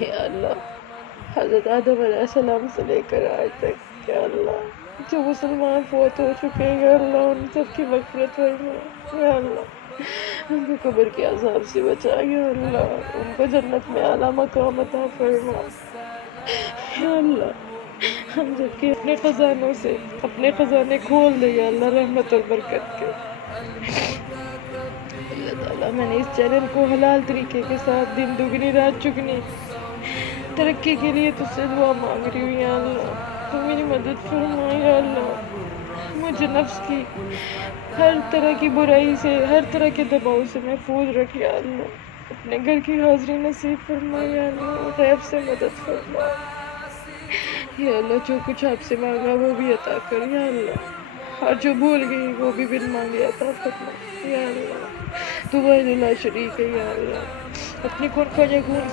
یا اللہ، حضرت آدم علیہ السلام سے لے کر آج تک یا اللہ جو مسلمان فوت ہو چکے ہیں یا اللہ ان سب کی مغفرت فرما یا اللہ، ان کو قبر کے عذاب سے بچا یا اللہ، ان کو جنت میں اعلیٰ مقام عطا فرما یا اللہ، ہم سب کے اپنے خزانوں سے اپنے خزانے کھول دے یا اللہ رحمت اور برکت کے۔ اللہ تعالیٰ میں نے اس چینل کو حلال طریقے کے ساتھ دن دگنی رات چگنی ترقی کے لیے تجھ سے دعا مانگ رہی ہوں یا اللہ، تو میری مدد فرما یا اللہ، مجھے نفس کی ہر طرح کی برائی سے ہر طرح کے دباؤ سے محفوظ رکھ یا اللہ، اپنے گھر کی حاضری نصیب فرما یا اللہ، غیب سے مدد فرما یا اللہ، جو کچھ آپ سے مانگا وہ بھی عطا کر یا اللہ، اور جو بھول گئی وہ بھی بن مانگے عطا فرما یا اللہ، تو وحدہ لا شریک ہے یا اللہ، اپنی کن خواجہ خون